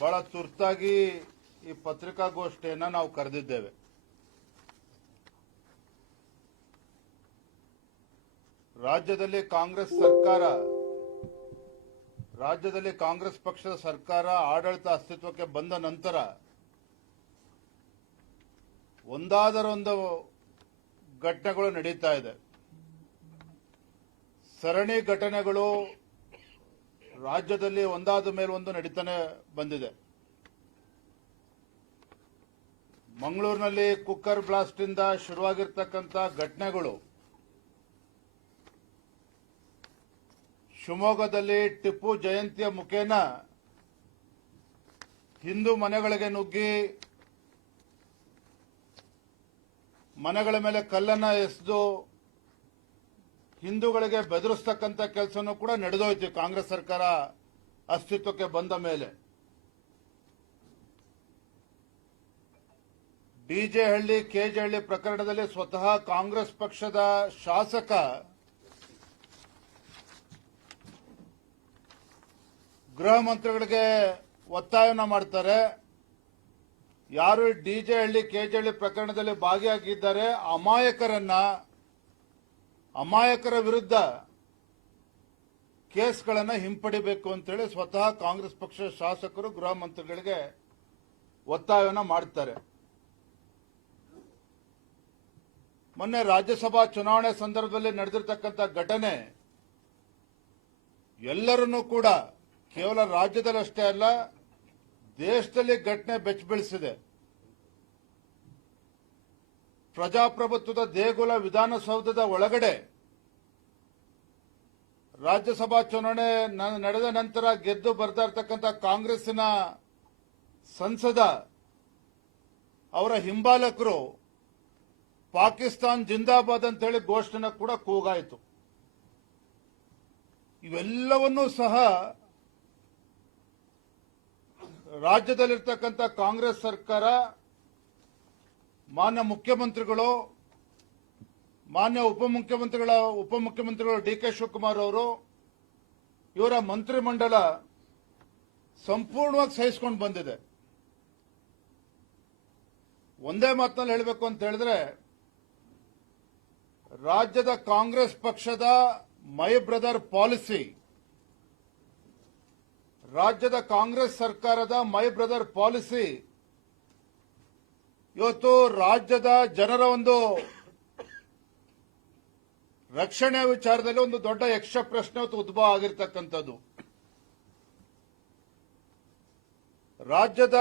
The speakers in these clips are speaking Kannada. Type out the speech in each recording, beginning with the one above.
ಬಹಳ ತುರ್ತಾಗಿ ಈ ಪತ್ರಿಕಾಗೋಷ್ಠಿಯನ್ನು ನಾವು ಕರೆದಿದ್ದೇವೆ. ರಾಜ್ಯದಲ್ಲಿ ಕಾಂಗ್ರೆಸ್ ಪಕ್ಷದ ಸರ್ಕಾರ ಆಡಳಿತ ಅಸ್ತಿತ್ವಕ್ಕೆ ಬಂದ ನಂತರ ಒಂದಾದರೊಂದು ಘಟನೆಗಳು ನಡೀತಾ ಇದೆ. ಸರಣಿ ಘಟನೆಗಳು ರಾಜ್ಯದಲ್ಲಿ ಒಂದಾದ ಮೇಲೆ ಒಂದು ನಡೀತಾನೆ ಬಂದಿದೆ. ಮಂಗಳೂರಿನಲ್ಲಿ ಕುಕ್ಕರ್ ಬ್ಲಾಸ್ಟ್ ಇಂದ ಶುರುವಾಗಿರ್ತಕ್ಕಂಥ ಘಟನೆಗಳು, ಶಿವಮೊಗ್ಗದಲ್ಲಿ ಟಿಪ್ಪು ಜಯಂತಿಯ ಮುಖೇನ ಹಿಂದೂ ಮನೆಗಳಿಗೆ ನುಗ್ಗಿ ಮನೆಗಳ ಮೇಲೆ ಕಲ್ಲನ್ನ ಎಸೆದು ಹಿಂದೂಗಳಿಗೆ ಬೆದರಿಸ್ತಕ್ಕಂಥ ಕೆಲಸನೂ ಕೂಡ ನಡೆದೋಯ್ತು ಕಾಂಗ್ರೆಸ್ ಸರ್ಕಾರ ಅಸ್ತಿತ್ವಕ್ಕೆ ಬಂದ ಮೇಲೆ. ಡಿಜೆ ಹಳ್ಳಿ ಕೆಜೆ ಹಳ್ಳಿ ಪ್ರಕರಣದಲ್ಲಿ ಸ್ವತಃ ಕಾಂಗ್ರೆಸ್ ಪಕ್ಷದ ಶಾಸಕ ಗೃಹ ಮಂತ್ರಿಗಳಿಗೆ ಒತ್ತಾಯವನ್ನು ಮಾಡ್ತಾರೆ. ಯಾರು ಡಿಜೆ ಹಳ್ಳಿ ಕೆಜೆ ಹಳ್ಳಿ ಪ್ರಕರಣದಲ್ಲಿ ಭಾಗಿಯಾಗಿದ್ದಾರೆ ಅಮಾಯಕರ ವಿರುದ್ಧ ಕೇಸ್ಗಳನ್ನು ಹಿಂಪಡಿಬೇಕು ಅಂತೇಳಿ ಸ್ವತಃ ಕಾಂಗ್ರೆಸ್ ಪಕ್ಷದ ಶಾಸಕರು ಗೃಹ ಮಂತ್ರಿಗಳಿಗೆ ಒತ್ತಾಯವನ್ನು ಮಾಡ್ತಾರೆ. ಮೊನ್ನೆ ರಾಜ್ಯಸಭಾ ಚುನಾವಣೆ ಸಂದರ್ಭದಲ್ಲಿ ನಡೆದಿರತಕ್ಕಂಥ ಘಟನೆ ಎಲ್ಲರನ್ನೂ ಕೂಡ ಕೇವಲ ರಾಜ್ಯದಲ್ಲಷ್ಟೇ ಅಲ್ಲ, ದೇಶದಲ್ಲಿ ಘಟನೆ ಬೆಚ್ಚಬೀಳಿಸಿದೆ. ಪ್ರಜಾಪ್ರಭುತ್ವದ ದೇಗುಲ ವಿಧಾನಸೌಧದ ಒಳಗಡೆ ರಾಜ್ಯಸಭಾ ಚುನಾವಣೆ ನಡೆದ ನಂತರ ಗೆದ್ದು ಬರ್ತಾ ಇರತಕ್ಕಂಥ ಕಾಂಗ್ರೆಸ್ಸಿನ ಸಂಸದ ಅವರ ಹಿಂಬಾಲಕರು ಪಾಕಿಸ್ತಾನ್ ಜಿಂದಾಬಾದ್ ಅಂತ ಹೇಳಿ ಘೋಷಣೆ ಕೂಡ ಕೂಗಾಯಿತು. ಇವೆಲ್ಲವನ್ನೂ ಸಹ ರಾಜ್ಯದಲ್ಲಿರ್ತಕ್ಕಂಥ ಕಾಂಗ್ರೆಸ್ ಸರ್ಕಾರ, ಮಾನ್ಯ ಮುಖ್ಯಮಂತ್ರಿಗಳು, ಮಾನ್ಯ ಉಪಮುಖ್ಯಮಂತ್ರಿಗಳು ಡಿ ಕೆ ಶಿವಕುಮಾರ್ ಅವರು, ಇವರ ಮಂತ್ರಿಮಂಡಲ ಸಂಪೂರ್ಣವಾಗಿ ಸಹಿಸಿಕೊಂಡು ಬಂದಿದೆ. ಒಂದೇ ಮಾತಿನಲ್ಲಿ ಹೇಳಬೇಕು ಅಂತ ಹೇಳಿದ್ರೆ, ರಾಜ್ಯದ ಕಾಂಗ್ರೆಸ್ ಪಕ್ಷದ ಮೈ ಬ್ರದರ್ ಪಾಲಿಸಿ, ರಾಜ್ಯದ ಕಾಂಗ್ರೆಸ್ ಸರ್ಕಾರದ ಮೈ ಬ್ರದರ್ ಪಾಲಿಸಿ ಇವತ್ತು ರಾಜ್ಯದ ಜನರ ಒಂದು ರಕ್ಷಣೆ ವಿಚಾರದಲ್ಲಿ ಒಂದು ದೊಡ್ಡ ಯಕ್ಷ ಪ್ರಶ್ನೆ ಇವತ್ತು ಉದ್ಭವ ಆಗಿರ್ತಕ್ಕಂಥದ್ದು. ರಾಜ್ಯದ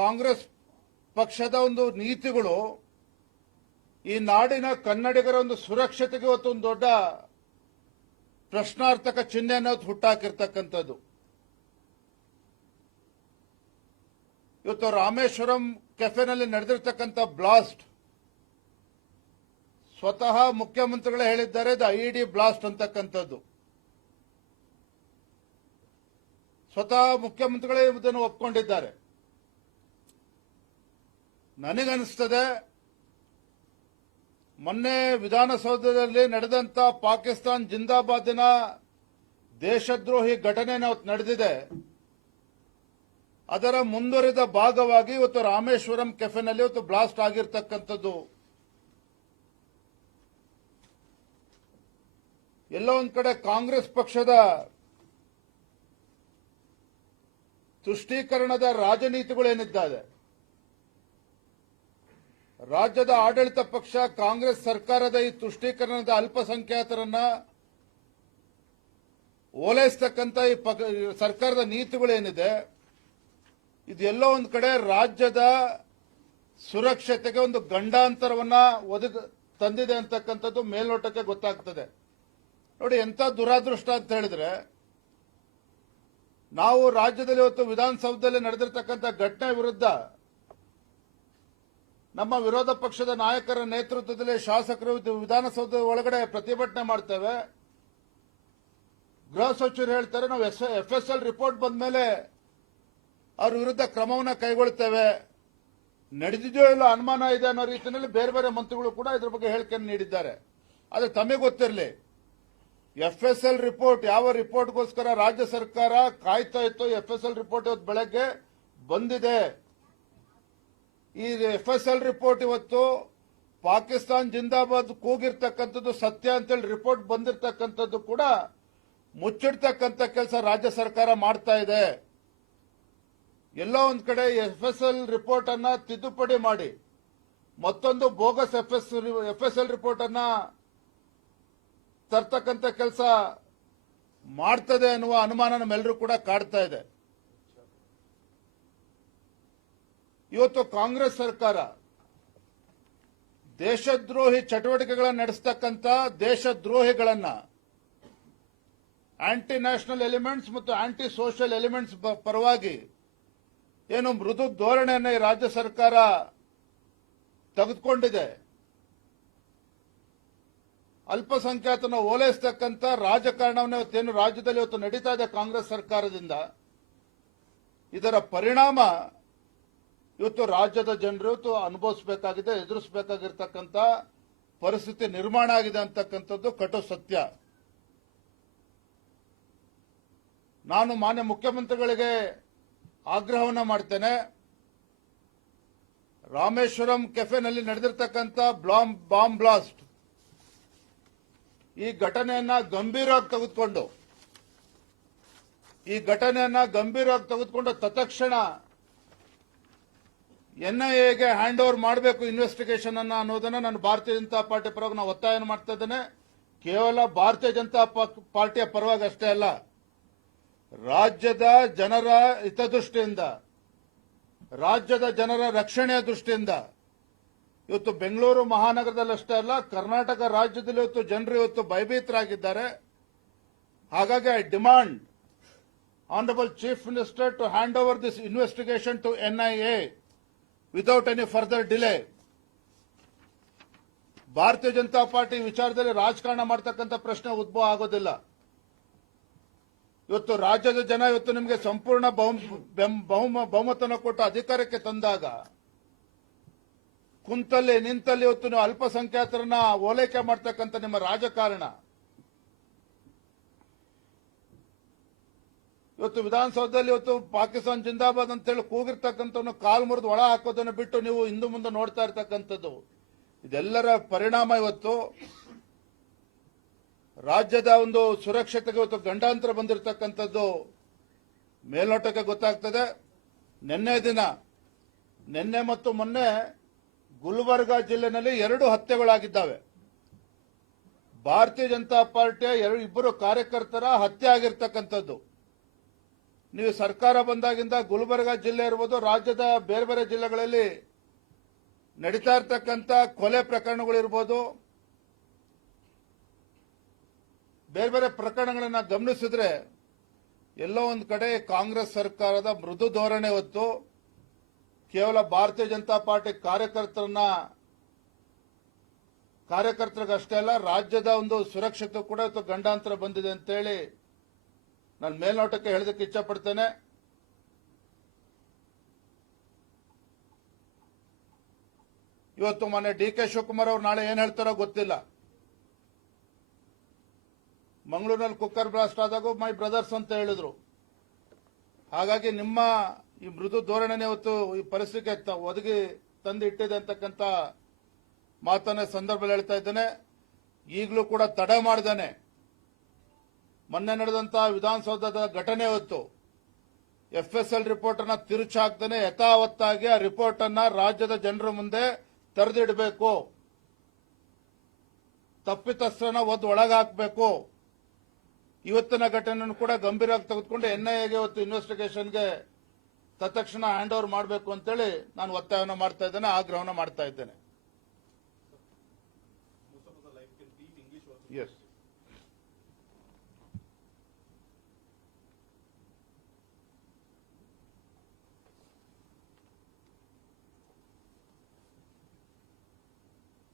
ಕಾಂಗ್ರೆಸ್ ಪಕ್ಷದ ಒಂದು ನೀತಿಗಳು ಈ ನಾಡಿನ ಕನ್ನಡಿಗರ ಒಂದು ಸುರಕ್ಷತೆಗೆ ಇವತ್ತು ಒಂದು ದೊಡ್ಡ ಪ್ರಶ್ನಾರ್ಥಕ ಚಿಹ್ನೆಯನ್ನು ಹುಟ್ಟಾಕಿರ್ತಕ್ಕಂಥದ್ದು. ಇವತ್ತು ರಾಮೇಶ್ವರಂ ಕೆಫೆನಲ್ಲಿ ನಡೆದಿರ್ತಕ್ಕಂಥ ಬ್ಲಾಸ್ಟ್ ಸ್ವತಃ ಮುಖ್ಯಮಂತ್ರಿಗಳೇ ಹೇಳಿದ್ದಾರೆ, ಇದು ಐಇಡಿ ಬ್ಲಾಸ್ಟ್ ಅಂತಕ್ಕಂಥದ್ದು. ಸ್ವತಃ ಮುಖ್ಯಮಂತ್ರಿಗಳೇ ಇದನ್ನು ಒಪ್ಕೊಂಡಿದ್ದಾರೆ. ನನಗನ್ನಿಸ್ತದೆ, ಮೊನ್ನೆ ವಿಧಾನಸೌಧದಲ್ಲಿ ನಡೆದಂತ ಪಾಕಿಸ್ತಾನ್ ಜಿಂದಾಬಾದಿನ ದೇಶದ್ರೋಹಿ ಘಟನೆ ನಡೆದಿದೆ, ಅದರ ಮುಂದುವರಿದ ಭಾಗವಾಗಿ ಇವತ್ತು ರಾಮೇಶ್ವರಂ ಕೆಫೆನಲ್ಲಿ ಇವತ್ತು ಬ್ಲಾಸ್ಟ್ ಆಗಿರ್ತಕ್ಕಂಥದ್ದು. ಎಲ್ಲೋ ಒಂದ್ ಕಡೆ ಕಾಂಗ್ರೆಸ್ ಪಕ್ಷದ ತುಷ್ಟೀಕರಣದ ರಾಜನೀತಿಗಳೇನಿದ್ದಾವೆ, ರಾಜ್ಯದ ಆಡಳಿತ ಪಕ್ಷ ಕಾಂಗ್ರೆಸ್ ಸರ್ಕಾರದ ಈ ತುಷ್ಟೀಕರಣದ ಅಲ್ಪಸಂಖ್ಯಾತರನ್ನ ಓಲೈಸ್ತಕ್ಕಂಥ ಈ ಸರ್ಕಾರದ ನೀತಿಗಳೇನಿದೆ, ಇದೆಲ್ಲೋ ಒಂದು ಕಡೆ ರಾಜ್ಯದ ಸುರಕ್ಷತೆಗೆ ಒಂದು ಗಂಡಾಂತರವನ್ನ ತಂದಿದೆ ಅಂತಕ್ಕಂಥದ್ದು ಮೇಲ್ನೋಟಕ್ಕೆ ಗೊತ್ತಾಗ್ತದೆ. ನೋಡಿ, ಎಂತ ದುರಾದೃಷ್ಟ ಅಂತ ಹೇಳಿದ್ರೆ, ನಾವು ರಾಜ್ಯದಲ್ಲಿ ಇವತ್ತು ವಿಧಾನಸೌಧದಲ್ಲಿ ನಡೆದಿರ್ತಕ್ಕಂಥ ಘಟನೆ ವಿರುದ್ಧ ನಮ್ಮ ವಿರೋಧ ಪಕ್ಷದ ನಾಯಕರ ನೇತೃತ್ವದಲ್ಲಿ ಶಾಸಕರು ವಿಧಾನಸೌಧದ ಒಳಗಡೆ ಪ್ರತಿಭಟನೆ ಮಾಡ್ತೇವೆ. ಗೃಹ ಸಚಿವರು ಹೇಳ್ತಾರೆ, ನಾವು FSL ರಿಪೋರ್ಟ್ ಬಂದ ಮೇಲೆ ಅವ್ರ ವಿರುದ್ಧ ಕ್ರಮವನ್ನು ಕೈಗೊಳ್ತೇವೆ. ನಡೆದಿದೆಯೋ ಇಲ್ಲ ಅನುಮಾನ ಇದೆ ಅನ್ನೋ ರೀತಿಯಲ್ಲಿ ಬೇರೆ ಬೇರೆ ಮಂತ್ರಿಗಳು ಕೂಡ ಇದ್ರ ಬಗ್ಗೆ ಹೇಳಿಕೆಯನ್ನು ನೀಡಿದ್ದಾರೆ. ಆದರೆ ತಮಗೆ ಗೊತ್ತಿರಲಿ, FSL ರಿಪೋರ್ಟ್ ಯಾವ ರಿಪೋರ್ಟ್ಗೋಸ್ಕರ ರಾಜ್ಯ ಸರ್ಕಾರ ಕಾಯ್ತಾ ಇತ್ತು, FSL ರಿಪೋರ್ಟ್ ಇವತ್ತು ಬೆಳಗ್ಗೆ ಬಂದಿದೆ. ಈ FSL ರಿಪೋರ್ಟ್ ಇವತ್ತು ಪಾಕಿಸ್ತಾನ್ ಜಿಂದಾಬಾದ್ ಕೂಗಿರ್ತಕ್ಕಂಥದ್ದು ಸತ್ಯ ಅಂತೇಳಿ ರಿಪೋರ್ಟ್ ಬಂದಿರತಕ್ಕಂಥದ್ದು ಕೂಡ ಮುಚ್ಚಿಡ್ತಕ್ಕಂಥ ಕೆಲಸ ರಾಜ್ಯ ಸರ್ಕಾರ ಮಾಡ್ತಾ ಇದೆ. ಎಲ್ಲೋ ಒಂದ್ ಕಡೆ FSL ರಿಪೋರ್ಟ್ ಅನ್ನ ತಿದ್ದುಪಡಿ ಮಾಡಿ ಮತ್ತೊಂದು ಬೋಗಸ್ FSL ರಿಪೋರ್ಟ್ ಅನ್ನ ತರ್ತಕ್ಕಂಥ ಕೆಲಸ ಮಾಡ್ತದೆ ಅನ್ನುವ ಅನುಮಾನ ನಮ್ಮೆಲ್ಲರೂ ಕೂಡ ಕಾಡ್ತಾ ಇದೆ. ಇವತ್ತು ಕಾಂಗ್ರೆಸ್ ಸರ್ಕಾರ ದೇಶದ್ರೋಹಿ ಚಟುವಟಿಕೆಗಳನ್ನು ನಡೆಸತಕ್ಕಂಥ ದೇಶದ್ರೋಹಿಗಳನ್ನ ಆಂಟಿ ನ್ಯಾಷನಲ್ ಎಲಿಮೆಂಟ್ಸ್ ಮತ್ತು ಆಂಟಿ ಸೋಷಿಯಲ್ ಎಲಿಮೆಂಟ್ಸ್ ಪರವಾಗಿ ಏನು ಮೃದು ಧೋರಣೆಯನ್ನು ಈ ರಾಜ್ಯ ಸರ್ಕಾರ ತೆಗೆದುಕೊಂಡಿದೆ. ಅಲ್ಪಸಂಖ್ಯಾತನ ಓಲೈಸತಕ್ಕಂಥ ರಾಜಕಾರಣವನ್ನು ಇವತ್ತೇನು ರಾಜ್ಯದಲ್ಲಿ ಇವತ್ತು ನಡೀತಾ ಇದೆ ಕಾಂಗ್ರೆಸ್ ಸರ್ಕಾರದಿಂದ, ಇದರ ಪರಿಣಾಮ ಇವತ್ತು ರಾಜ್ಯದ ಜನರು ಇವತ್ತು ಅನುಭವಿಸಬೇಕಾಗಿದೆ, ಎದುರಿಸಬೇಕಾಗಿರ್ತಕ್ಕಂಥ ಪರಿಸ್ಥಿತಿ ನಿರ್ಮಾಣ ಆಗಿದೆ ಅಂತಕ್ಕಂಥದ್ದು ಕಟು ಸತ್ಯ. ನಾನು ಮಾನ್ಯ ಮುಖ್ಯಮಂತ್ರಿಗಳಿಗೆ ಆಗ್ರಹವನ್ನ ಮಾಡ್ತೇನೆ. ರಾಮೇಶ್ವರಂ ಕೆಫೆನಲ್ಲಿ ನಡೆದಿರ್ತಕ್ಕಂಥ ಬಾಂಬ್ ಬ್ಲಾಸ್ಟ್ ಈ ಘಟನೆಯನ್ನ ಗಂಭೀರವಾಗಿ ತೆಗೆದುಕೊಂಡು ತತ್ಕ್ಷಣ NIAಗೆ ಹ್ಯಾಂಡ್ ಓವರ್ ಮಾಡಬೇಕು ಇನ್ವೆಸ್ಟಿಗೇಷನ್ ಅನ್ನ ಅನ್ನೋದನ್ನ ನಾನು ಭಾರತೀಯ ಜನತಾ ಪಾರ್ಟಿ ಪರವಾಗಿ ನಾವು ಒತ್ತಾಯ ಮಾಡ್ತಾ ಇದ್ದೇನೆ. ಕೇವಲ ಭಾರತೀಯ ಜನತಾ ಪಾರ್ಟಿಯ ಪರವಾಗಿ ಅಷ್ಟೇ ಅಲ್ಲ, ರಾಜ್ಯದ ಜನರ ಹಿತದೃಷ್ಟಿಯಿಂದ, ರಾಜ್ಯದ ಜನರ ರಕ್ಷಣೆಯ ದೃಷ್ಟಿಯಿಂದ ಇವತ್ತು ಬೆಂಗಳೂರು ಮಹಾನಗರದಲ್ಲಷ್ಟೇ ಅಲ್ಲ, ಕರ್ನಾಟಕ ರಾಜ್ಯದಲ್ಲಿ ಇವತ್ತು ಜನರು ಇವತ್ತು ಭಯಭೀತರಾಗಿದ್ದಾರೆ. ಹಾಗಾಗಿ I demand honourable chief minister to hand over this investigation to NIA without any further delay. Bharatiya Janata party ವಿಚಾರದಲ್ಲಿ ರಾಜಕಾರಣ ಮಾಡತಕ್ಕಂಥ ಪ್ರಶ್ನೆ ಉದ್ಭವ ಆಗೋದಿಲ್ಲ. ಇವತ್ತು ರಾಜ್ಯದ ಜನ ಇವತ್ತು ನಿಮಗೆ ಸಂಪೂರ್ಣ ಬಹುಮತನ ಕೊಟ್ಟು ಅಧಿಕಾರಕ್ಕೆ ತಂದಾಗ ಕುಂತಲ್ಲಿ ನಿಂತಲ್ಲಿ ಇವತ್ತು ನೀವು ಅಲ್ಪಸಂಖ್ಯಾತರನ್ನ ಓಲೈಕೆ ಮಾಡ್ತಕ್ಕಂಥ ನಿಮ್ಮ ರಾಜಕಾರಣ ಇವತ್ತು ವಿಧಾನಸೌಧದಲ್ಲಿ ಇವತ್ತು ಪಾಕಿಸ್ತಾನ್ ಜಿಂದಾಬಾದ್ ಅಂತೇಳಿ ಕೂಗಿರ್ತಕ್ಕಂಥವ್ನು ಕಾಲ್ ಮುರಿದು ಒಳ ಹಾಕೋದನ್ನು ಬಿಟ್ಟು ನೀವು ಹಿಂದೆ ಮುಂದೆ ನೋಡ್ತಾ ಇರ್ತಕ್ಕಂಥದ್ದು, ಇದೆಲ್ಲರ ಪರಿಣಾಮ ಇವತ್ತು ರಾಜ್ಯದ ಒಂದು ಸುರಕ್ಷತೆಗೆ ಇವತ್ತು ಗಂಡಾಂತರ ಬಂದಿರತಕ್ಕಂಥದ್ದು ಮೇಲ್ನೋಟಕ್ಕೆ ಗೊತ್ತಾಗ್ತದೆ. ನಿನ್ನೆ ಮತ್ತು ಮೊನ್ನೆ ಗುಲ್ಬರ್ಗಾ ಜಿಲ್ಲೆನಲ್ಲಿ 2 ಹತ್ಯೆಗಳಾಗಿದ್ದಾವೆ. ಭಾರತೀಯ ಜನತಾ ಪಾರ್ಟಿಯ ಇಬ್ಬರು ಕಾರ್ಯಕರ್ತರ ಹತ್ಯೆ ಆಗಿರ್ತಕ್ಕಂಥದ್ದು. ನೀವು ಸರ್ಕಾರ ಬಂದಾಗಿಂದ ಗುಲ್ಬರ್ಗಾ ಜಿಲ್ಲೆ ಇರ್ಬೋದು, ರಾಜ್ಯದ ಬೇರೆ ಬೇರೆ ಜಿಲ್ಲೆಗಳಲ್ಲಿ ನಡೀತಾ ಇರ್ತಕ್ಕಂಥ ಕೊಲೆ ಪ್ರಕರಣಗಳಿರ್ಬೋದು, ಬೇರೆ ಬೇರೆ ಪ್ರಕರಣಗಳನ್ನ ಗಮನಿಸಿದ್ರೆ ಎಲ್ಲೋ ಒಂದು ಕಡೆ ಕಾಂಗ್ರೆಸ್ ಸರ್ಕಾರದ ಮೃದು ಧೋರಣೆ ಹೊತ್ತು ಕೇವಲ ಭಾರತೀಯ ಜನತಾ ಪಾರ್ಟಿ ಕಾರ್ಯಕರ್ತರಿಗಷ್ಟೇ ಅಲ್ಲ, ರಾಜ್ಯದ ಒಂದು ಸುರಕ್ಷತೆ ಕೂಡ ಇವತ್ತು ಗಂಡಾಂತರ ಬಂದಿದೆ ಅಂತೇಳಿ ನಾನು ಮೇಲ್ನೋಟಕ್ಕೆ ಹೇಳೋದಕ್ಕೆ ಇಚ್ಛಪಡ್ತೇನೆ. ಇವತ್ತು ಮೊನ್ನೆ DK ಶಿವಕುಮಾರ್ ಅವರು ನಾಳೆ ಏನ್ ಹೇಳ್ತಾರೋ ಗೊತ್ತಿಲ್ಲ. ಮಂಗಳೂರಿನಲ್ಲಿ ಕುಕ್ಕರ್ ಬ್ಲಾಸ್ಟ್ ಆದಾಗ ಮೈ ಬ್ರದರ್ಸ್ ಅಂತ ಹೇಳಿದ್ರು. ಹಾಗಾಗಿ ನಿಮ್ಮ ಈ ಮೃದು ಧೋರಣೆ ಇವತ್ತು ಈ ಪರಿಸ್ಥಿತಿಗೆ ಒದಗಿ ತಂದು ಇಟ್ಟಿದೆ ಅಂತಕ್ಕಂಥ ಮಾತನ್ನ ಸಂದರ್ಭದಲ್ಲಿ ಹೇಳ್ತಾ ಇದ್ದೇನೆ. ಈಗಲೂ ಕೂಡ ತಡೆ ಮಾಡಿದ್ದಾನೆ. ಮೊನ್ನೆ ನಡೆದಂತಹ ವಿಧಾನಸೌಧದ ಘಟನೆ ಹೊತ್ತು FSL ರಿಪೋರ್ಟ್ ಅನ್ನ ತಿರುಚಾಕ್ತಾನೆ ಯಥಾವತ್ತಾಗಿ ಆ ರಿಪೋರ್ಟ್ ಅನ್ನ ರಾಜ್ಯದ ಜನರ ಮುಂದೆ ತೆರೆದಿಡಬೇಕು, ತಪ್ಪಿತಸ್ಥರನ್ನ ಒಳಗಾಕಬೇಕು. ಇವತ್ತಿನ ಘಟನೆಯನ್ನು ಕೂಡ ಗಂಭೀರವಾಗಿ ತೆಗೆದುಕೊಂಡು NIAಗೆ ಇವತ್ತು ಇನ್ವೆಸ್ಟಿಗೇಷನ್ಗೆ ತತ್ಕ್ಷಣ ಹ್ಯಾಂಡ್ ಓವರ್ ಮಾಡಬೇಕು ಅಂತೇಳಿ ನಾನು ಒತ್ತಾಯವನ್ನು ಮಾಡ್ತಾ ಇದ್ದೇನೆ, ಆಗ್ರಹವನ್ನು ಮಾಡ್ತಾ ಇದ್ದೇನೆ. Yes,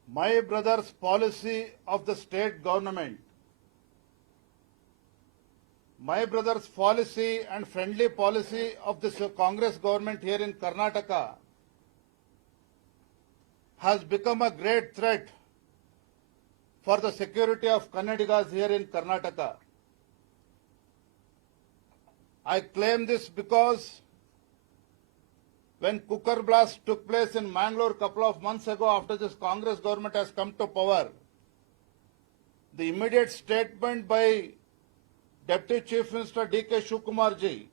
my brother's policy of the state government, my brother's policy and friendly policy of this Congress government here in Karnataka has become a great threat for the security of Kannadigas here in Karnataka. I claim this because when cooker blast took place in Mangalore a couple of months ago after this Congress government has come to power, the immediate statement by Deputy Chief Minister D.K. Shivakumarji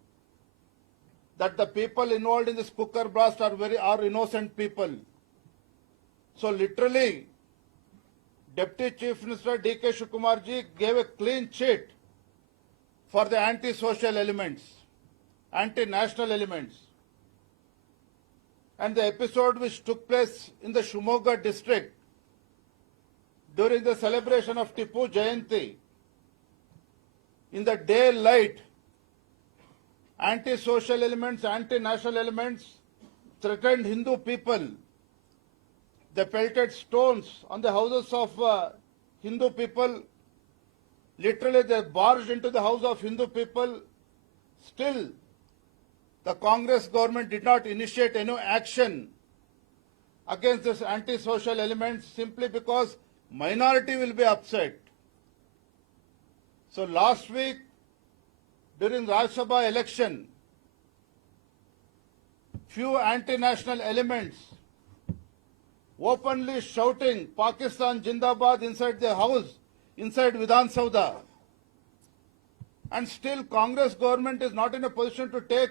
that the people involved in this cooker blast are innocent people. So literally, Deputy Chief Minister D.K. Shivakumarji gave a clean sheet for the anti-social elements, anti-national elements. And the episode which took place in the Shimoga district during the celebration of Tipu Jayanti, in the daylight, anti-social elements, anti-national elements threatened Hindu people. They pelted stones on the houses of Hindu people. Literally, they barged into the house of Hindu people. Still, the Congress government did not initiate any action against this anti-social elements simply because minority will be upset. So last week, during Rajya Sabha election, few anti-national elements openly shouting Pakistan Jindabad inside the house, inside Vidhan Sauda. And still Congress government is not in a position to take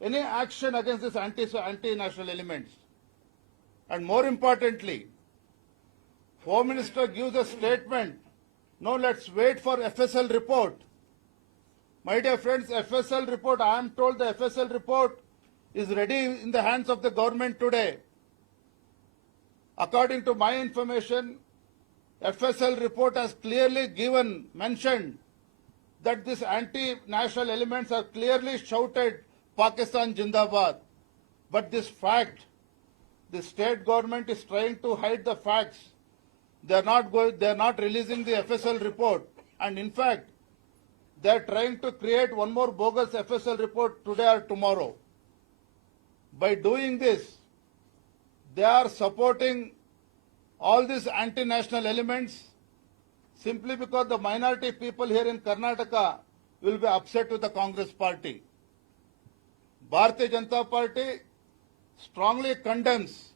any action against these anti-national elements. And more importantly, Home Minister gives a statement, no, let's wait for FSL report. My dear friends, FSL report, I am told the FSL report is ready in the hands of the government today. According to my information, FSL report has clearly mentioned that these anti-national elements have clearly shouted Pakistan Jindabad. But this fact, the state government is trying to hide the facts. They are not releasing the FSL report. And in fact, they are trying to create one more bogus FSL report today or tomorrow. By doing this, they are supporting all these anti-national elements simply because the minority people here in Karnataka will be upset with the Congress party. Bharatiya Janata Party strongly condemns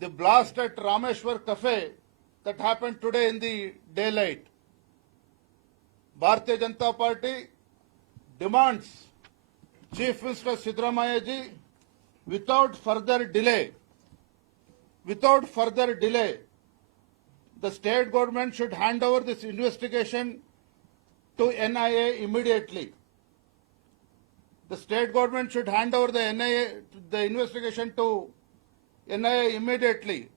the blast at Rameshwar Cafe that happened today in the daylight. Bharatiya Janata Party demands Chief Minister Siddaramaiah ji, without further delay, the state government should hand over this investigation to NIA immediately. The state government should hand over the investigation to NIA immediately.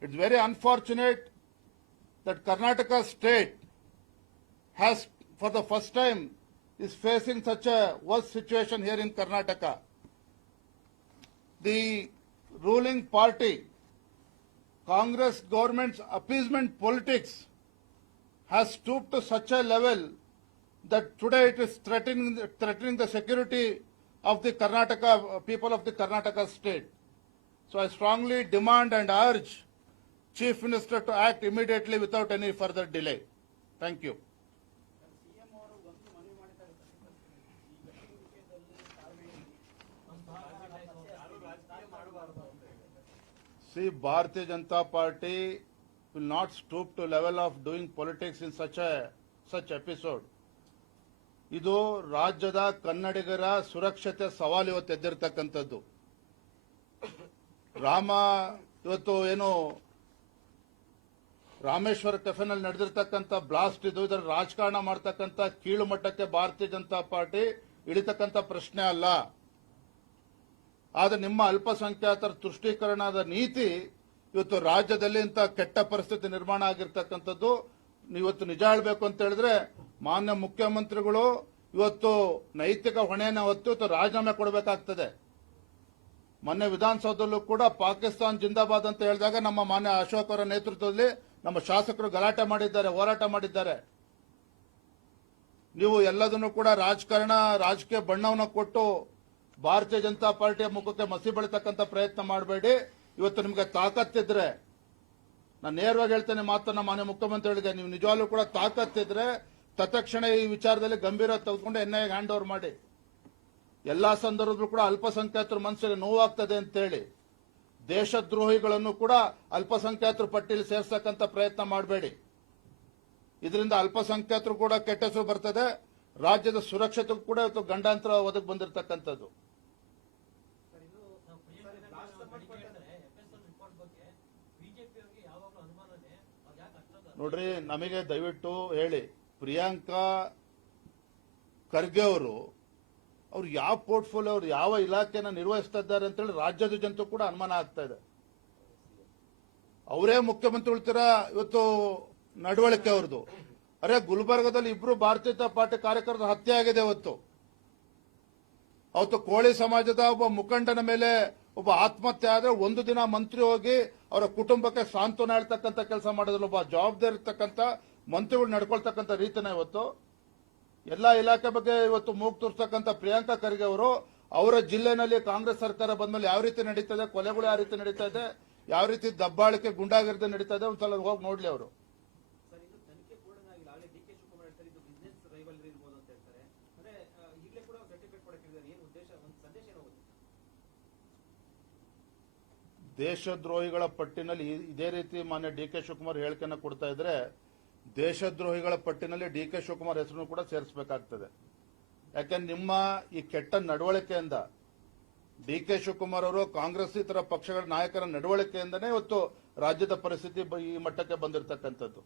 It's very unfortunate that Karnataka state has, for the first time, is facing such a worse situation here in Karnataka. The ruling party, Congress government's appeasement politics has stooped to such a level that today it is threatening the security of the Karnataka people of the Karnataka state. So I strongly demand and urge Chief Minister to act immediately without any further delay. Thank you. See, Bharatiya Janata Party will not stoop to level of doing politics in such episode. ಇದು ರಾಜ್ಯದ ಕನ್ನಡಿಗರ ಸುರಕ್ಷತೆ ಸವಾಲು ಇವತ್ತು ಎದ್ದಿರ್ತಕ್ಕಂಥದ್ದು. ಇವತ್ತು ಏನು ರಾಮೇಶ್ವರ ಕೆಫೆನಲ್ಲಿ ನಡೆದಿರ್ತಕ್ಕಂಥ ಬ್ಲಾಸ್ಟ್ ಇದರ ರಾಜಕಾರಣ ಮಾಡ್ತಕ್ಕಂಥ ಕೀಳು ಮಟ್ಟಕ್ಕೆ ಭಾರತೀಯ ಜನತಾ ಪಾರ್ಟಿ ಇಳಿತಕ್ಕಂಥ ಪ್ರಶ್ನೆ ಅಲ್ಲ. ಆದರೆ ನಿಮ್ಮ ಅಲ್ಪಸಂಖ್ಯಾತರ ತುಷ್ಟೀಕರಣದ ನೀತಿ ಇವತ್ತು ರಾಜ್ಯದಲ್ಲಿ ಇಂಥ ಕೆಟ್ಟ ಪರಿಸ್ಥಿತಿ ನಿರ್ಮಾಣ ಆಗಿರ್ತಕ್ಕಂಥದ್ದು. ಇವತ್ತು ನಿಜ ಹೇಳಬೇಕು ಅಂತ ಹೇಳಿದ್ರೆ ಮಾನ್ಯ ಮುಖ್ಯಮಂತ್ರಿಗಳು ಇವತ್ತು ನೈತಿಕ ಹೊಣೆಯನ್ನು ಹೊತ್ತು ರಾಜೀನಾಮೆ ಕೊಡಬೇಕಾಗ್ತದೆ. ಮೊನ್ನೆ ವಿಧಾನಸೌಧದಲ್ಲೂ ಕೂಡ ಪಾಕಿಸ್ತಾನ್ ಜಿಂದಾಬಾದ್ ಅಂತ ಹೇಳಿದಾಗ ನಮ್ಮ ಮಾನ್ಯ ಅಶೋಕ್ ಅವರ ನೇತೃತ್ವದಲ್ಲಿ ನಮ್ಮ ಶಾಸಕರು ಗಲಾಟೆ ಮಾಡಿದ್ದಾರೆ, ಹೋರಾಟ ಮಾಡಿದ್ದಾರೆ. ನೀವು ಎಲ್ಲದನ್ನು ಕೂಡ ರಾಜಕೀಯ ಬಣ್ಣವನ್ನು ಕೊಟ್ಟು ಭಾರತೀಯ ಜನತಾ ಪಾರ್ಟಿಯ ಮುಖಕ್ಕೆ ಮಸಿ ಬೆಳತಕ್ಕಂಥ ಪ್ರಯತ್ನ ಮಾಡಬೇಡಿ. ಇವತ್ತು ನಿಮಗೆ ತಾಕತ್ತಿದ್ರೆ, ನಾನು ನೇರವಾಗಿ ಹೇಳ್ತೇನೆ ಮಾತನ್ನ ಮಾನ್ಯ ಮುಖ್ಯಮಂತ್ರಿಗಳಿಗೆ, ನೀವು ನಿಜವಾಗ್ಲೂ ಕೂಡ ತಾಕತ್ತಿದ್ರೆ ತತ್ಕ್ಷಣ ಈ ವಿಚಾರದಲ್ಲಿ ಗಂಭೀರ ತೆಗೆದುಕೊಂಡು NIA ಹ್ಯಾಂಡ್ ಓವರ್ ಮಾಡಿ. ಎಲ್ಲಾ ಸಂದರ್ಭದಲ್ಲೂ ಕೂಡ ಅಲ್ಪಸಂಖ್ಯಾತರ ಮನಸ್ಸಿಗೆ ನೋವಾಗ್ತದೆ ಅಂತೇಳಿ ದೇಶದ್ರೋಹಿಗಳನ್ನು ಕೂಡ ಅಲ್ಪಸಂಖ್ಯಾತರ ಪಟ್ಟಿಯಲ್ಲಿ ಸೇರ್ಸಕ್ಕಂತ ಪ್ರಯತ್ನ ಮಾಡಬೇಡಿ. ಇದರಿಂದ ಅಲ್ಪಸಂಖ್ಯಾತರು ಕೂಡ ಕೆಟ್ಟ ಹೆಸರು ಬರ್ತದೆ, ರಾಜ್ಯದ ಸುರಕ್ಷತೆಗೂ ಕೂಡ ಇವತ್ತು ಗಂಡಾಂತರ ಒದಗಿ ಬಂದಿರತಕ್ಕಂಥದ್ದು. ನೋಡ್ರಿ, ನಮಗೆ ದಯವಿಟ್ಟು ಹೇಳಿ, ಪ್ರಿಯಾಂಕಾ ಖರ್ಗೆ ಅವರು ಯಾವ ಪೋರ್ಟ್ಫೋಲಿಯೋ, ಅವರು ಯಾವ ಇಲಾಖೆನ ನಿರ್ವಹಿಸ್ತಾ ಇದ್ದಾರೆ ಅಂತೇಳಿ ರಾಜ್ಯದ ಜನತೆ ಕೂಡ ಅನುಮಾನ ಆಗ್ತಾ ಇದೆ. ಅವರೇ ಮುಖ್ಯಮಂತ್ರಿಗಳ ತರ ಇವತ್ತು ನಡವಳಿಕೆ ಅವ್ರದ್ದು. ಅರೆ, ಗುಲ್ಬರ್ಗದಲ್ಲಿ ಇಬ್ರು ಭಾರತೀಯ ಜನತಾ ಪಾರ್ಟಿ ಕಾರ್ಯಕರ್ತರ ಹತ್ಯೆ ಆಗಿದೆ ಅವತ್ತು ಕೋಳಿ ಸಮಾಜದ ಒಬ್ಬ ಮುಖಂಡನ ಮೇಲೆ ಒಬ್ಬ ಆತ್ಮಹತ್ಯೆ ಆದ್ರೆ ಒಂದು ದಿನ ಮಂತ್ರಿ ಹೋಗಿ ಅವರ ಕುಟುಂಬಕ್ಕೆ ಸಾಂತ್ವನ ಹೇಳ್ತಕ್ಕಂಥ ಕೆಲಸ ಮಾಡೋದ್ರಲ್ಲಿ ಒಬ್ಬ ಜವಾಬ್ದಾರಿ ಇರ್ತಕ್ಕಂಥ ಮಂತ್ರಿಗಳು ನಡ್ಕೊಳ್ತಕ್ಕಂಥ ರೀತಿನ ಇವತ್ತು ಎಲ್ಲಾ ಇಲಾಖೆ ಬಗ್ಗೆ ಇವತ್ತು ಮೂಗು ತೋರಿಸ್ತಕ್ಕಂಥ ಪ್ರಿಯಾಂಕಾ ಖರ್ಗೆ ಅವರು ಅವರ ಜಿಲ್ಲೆನಲ್ಲಿ ಕಾಂಗ್ರೆಸ್ ಸರ್ಕಾರ ಬಂದ್ಮೇಲೆ ಯಾವ ರೀತಿ ನಡೀತಾ ಇದೆ, ಕೊಲೆಗಳು ಯಾವ ರೀತಿ ನಡೀತಾ ಇದೆ, ಯಾವ ರೀತಿ ದಬ್ಬಾಳಿಕೆ ಗುಂಡಾಗಿರ್ದೆ ನಡೀತಾ ಇದೆ, ಒಂದ್ಸಲ ಹೋಗಿ ನೋಡ್ಲಿ ಅವರು. ದೇಶದ್ರೋಹಿಗಳ ಪಟ್ಟಿನಲ್ಲಿ ಇದೇ ರೀತಿ ಮಾನ್ಯ ಡಿ ಕೆ ಶಿವಕುಮಾರ್ ಹೇಳಿಕೆಯನ್ನು ಕೊಡ್ತಾ ಇದ್ರೆ ದೇಶದ್ರೋಹಿಗಳ ಪಟ್ಟಿನಲ್ಲಿ ಡಿ ಕೆ ಶಿವಕುಮಾರ್ ಹೆಸರನ್ನು ಕೂಡ ಸೇರಿಸಬೇಕಾಗ್ತದೆ. ಯಾಕೆಂದ್ರೆ ನಿಮ್ಮ ಈ ಕೆಟ್ಟ ನಡವಳಿಕೆಯಿಂದ ಡಿ ಕೆ ಶಿವಕುಮಾರ್ ಅವರು ಕಾಂಗ್ರೆಸ್ ಇತರ ಪಕ್ಷಗಳ ನಾಯಕರ ನಡವಳಿಕೆಯಿಂದನೇ ಇವತ್ತು ರಾಜ್ಯದ ಪರಿಸ್ಥಿತಿ ಈ ಮಟ್ಟಕ್ಕೆ ಬಂದಿರತಕ್ಕಂಥದ್ದು.